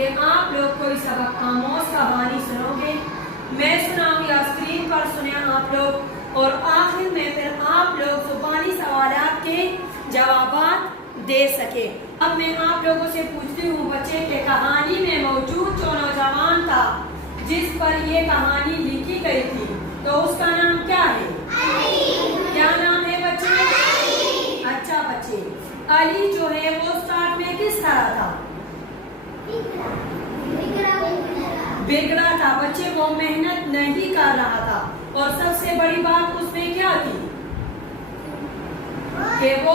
کہ آپ لوگ کوئی سبق آموز کہانی سنوگے. میں سناؤں گی، اسکرین پر سنیں آپ لوگ، اور آخر میں پھر آپ لوگ زبانی سوالات کے جوابات دے سکے. اب میں آپ لوگوں سے پوچھتی ہوں بچے کہ کہانی میں موجود جو نوجوان تھا جس پر یہ کہانی لکھی گئی تھی تو اس کا نام کیا ہے؟ کیا نام ہے بچے؟ اچھا بچے، علی جو ہے وہ اسٹارٹ میں کس طرح تھا؟ بگڑا تھا بچے، وہ محنت نہیں کر رہا تھا، اور سب سے بڑی بات اس میں کیا تھی کہ وہ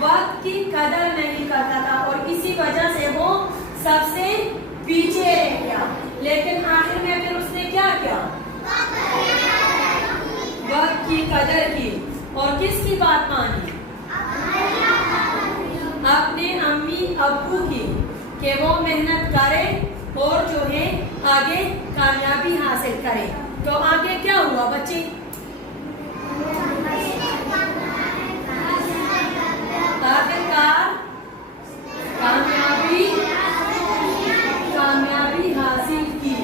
وقت کی قدر نہیں کرتا تھا، اور اسی وجہ سے وہ سب سے پیچھے رہ گیا. لیکن آخر میں پھر اس نے کیا کیا؟ وقت کی قدر کی، اور کس کی بات مانی؟ اپنے امی ابو کی، کہ وہ محنت کرے اور جو ہے آگے کامیابی حاصل کرے. تو آگے کیا ہوا بچے؟ آخرکار کامیابی حاصل کی.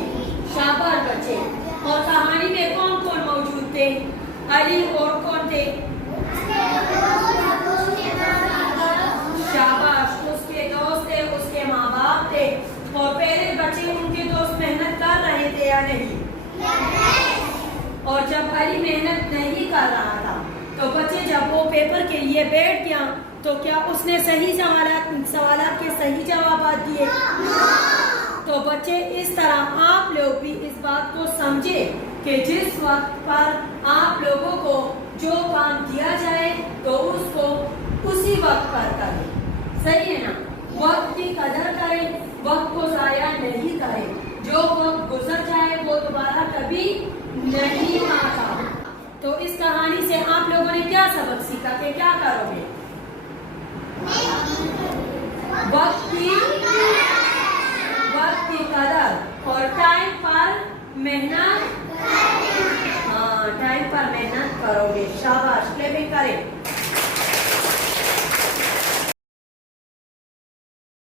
شاباش بچے. اور کہانی میں کون کون موجود تھے؟ علی اور کون تھے؟ شاباش، اس کے دوست تھے، اس کے ماں باپ تھے. اور پہلے بچے ان کے دوست محنت کر رہے تھے یا نہیں؟ اور جب علی محنت نہیں کر رہا تھا تو بچے جب وہ پیپر کے لیے بیٹھ گیا تو کیا اس نے صحیح سوالات کے صحیح جوابات دیے؟ تو بچے اس طرح آپ لوگ بھی اس بات کو سمجھے کہ جس وقت پر آپ لوگوں کو جو کام دیا جائے تو اس کو اسی وقت پر کریں. صحیح ہے نا؟ وقت کی قدر کریں، وقت کو ضائع نہیں کریں. جو وقت گزر جائے وہ دوبارہ کبھی نہیں آتا. تو اس کہانی سے آپ لوگوں نے کیا سبق سیکھا کہ کیا کرو گے؟ وقت کی قدر اور ٹائم پر محنت. ٹائم پر محنت کرو گے. شاباش، کلیپنگ کریں.